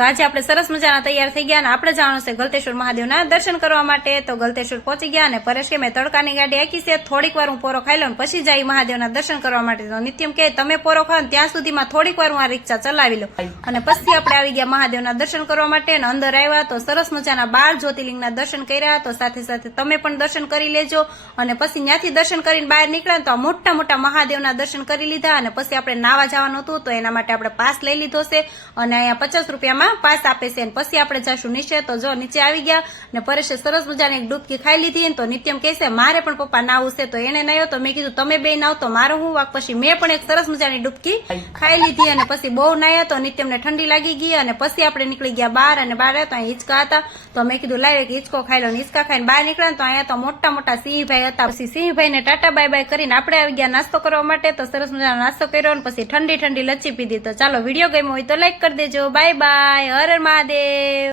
તો આજે આપણે સરસ મજાના તૈયાર થઈ ગયા અને આપણે જવાનું છે ગલતેશ્વર મહાદેવના દર્શન કરવા માટે। તો ગલતેશ્વર પહોંચી ગયા અને પરેશ કે મેં તડકાની ગાડી આખી છે, થોડીક વાર હું પોરો ખાઈ લઉં પછી જઈ મહાદેવના દર્શન કરવા માટે। તો નિત્યમ કે તમે પોરો ખાવ ત્યાં સુધીમાં થોડીક વાર હું આ રિક્ષા ચલાવી લઉં અને પછી આપણે આવી ગયા મહાદેવના દર્શન કરવા માટે અને અંદર આવ્યા તો સરસ મજાના 12 જ્યોતિર્લિંગના દર્શન કર્યા। તો સાથે સાથે તમે પણ દર્શન કરી લેજો અને પછી ત્યાંથી દર્શન કરીને બહાર નીકળ્યા તો મોટા મોટા મહાદેવના દર્શન કરી લીધા અને પછી આપણે નાવા જવાનું હતું તો એના માટે આપણે પાસ લઈ લીધો છે અને અહીંયા 50 રૂપિયામાં પાસ આપે છે। પછી આપણે જશું નીચે। તો જો નીચે આવી ગયા ને પરેશે સરસ મજાની એક ડૂબકી ખાઈ લીધી તો નિત્યમ કહે છે મારે પણ પપ્પા નાવું છે, તો એને નાયો તો મેં કીધું તમે બે નાવ તો મારો હું વાક। પછી મેં પણ એક સરસ મજાની ડૂબકી ખાઈ લીધી અને પછી બહુ નાયા તો નિત્યમને ઠંડી લાગી ગઈ અને પછી આપણે નીકળી ગયા બહાર અને બહાર આવ્યા તો અહીંયા હિંચકા હતા તો મેં કીધું લાવ એક હિંચકો ખાઈ લો। હિંચકા ખાઈને બહાર નીકળ્યા તો અહીંયા તો મોટા મોટા સિંહભાઈ હતા। પછી સિંહભાઈને ટાટા બાય બાય કરીને આપણે આવી ગયા નાસ્તો કરવા માટે। તો સરસ મજાનો નાસ્તો કર્યો અને પછી ઠંડી ઠંડી લચ્છી પીધી। તો ચાલો વિડીયો ગમ્યો હોય તો લાઈક કરી દેજો। Bye bye, Har Har Mahadev.